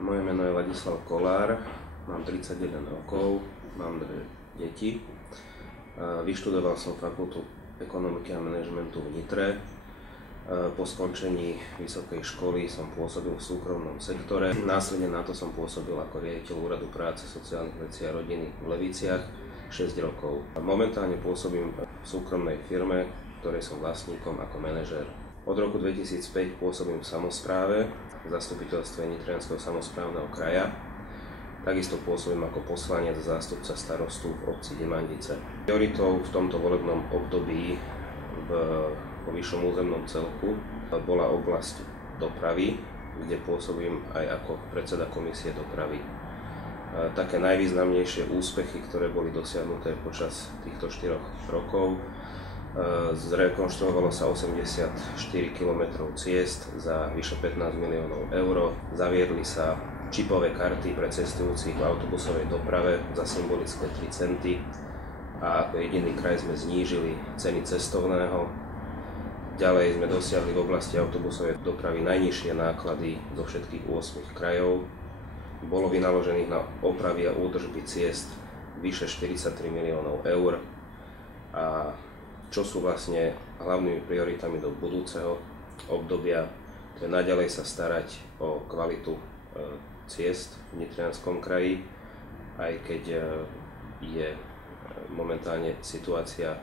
Moje meno je Ladislav Kolár, mám 31 rokov, mám dve deti. Vyštudoval som fakultu ekonomiky a manažmentu v Nitre. Po skončení vysokej školy som pôsobil v súkromnom sektore. Následne na to som pôsobil ako riaditeľ Úradu práce, sociálnych vecí a rodiny v Leviciach 6 rokov. Momentálne pôsobím v súkromnej firme, ktorej som vlastníkom ako manažér. Od roku 2005 pôsobím v samospráve, v zastupiteľstve Nitrianskeho samosprávneho kraja. Takisto pôsobím ako poslanec a zástupca starostu v obci Demandice. Prioritou v tomto volebnom období vo vyššom územnom celku bola oblasť dopravy, kde pôsobím aj ako predseda komisie dopravy. Také najvýznamnejšie úspechy, ktoré boli dosiahnuté počas týchto 4 rokov, zrekonštruovalo sa 84 km ciest za vyše 15 miliónov eur, zaviedli sa čipové karty pre cestujúcich v autobusovej doprave za symbolické 3 centy a ako jediný kraj sme znížili ceny cestovného. Ďalej sme dosiahli v oblasti autobusovej dopravy najnižšie náklady zo všetkých 8 krajov. Bolo vynaložených na opravy a údržby ciest vyše 43 miliónov eur. A čo sú vlastne hlavnými prioritami do budúceho obdobia, to je naďalej sa starať o kvalitu ciest v Nitrianskom kraji, aj keď je momentálne situácia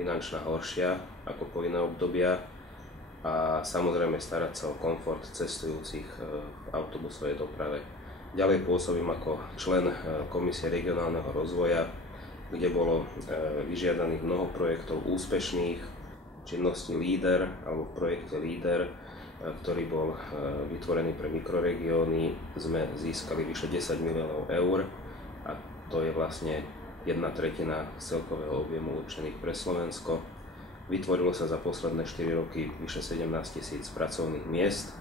finančná horšia ako po iné obdobia, a samozrejme starať sa o komfort cestujúcich v autobusovej doprave. Ďalej pôsobím ako člen Komisie regionálneho rozvoja, kde bolo vyžiadaných mnoho projektov úspešných. Činnosti LEADER alebo v projekte LEADER, ktorý bol vytvorený pre mikroregióny, sme získali vyše 10 miliónov eur a to je vlastne 1/3 z celkového objemu určených pre Slovensko. Vytvorilo sa za posledné 4 roky vyše 17 000 pracovných miest,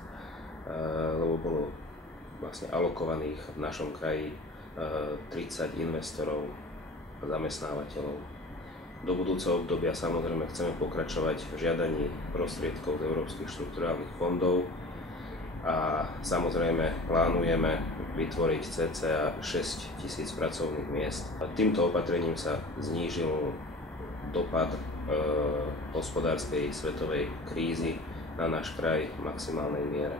lebo bolo vlastne alokovaných v našom kraji 30 investorov a zamestnávateľov. Do budúceho obdobia samozrejme chceme pokračovať v žiadaní prostriedkov z európskych štrukturálnych fondov a samozrejme plánujeme vytvoriť cca 6 000 pracovných miest. A týmto opatrením sa znížil dopad hospodárskej svetovej krízy na náš kraj v maximálnej miere.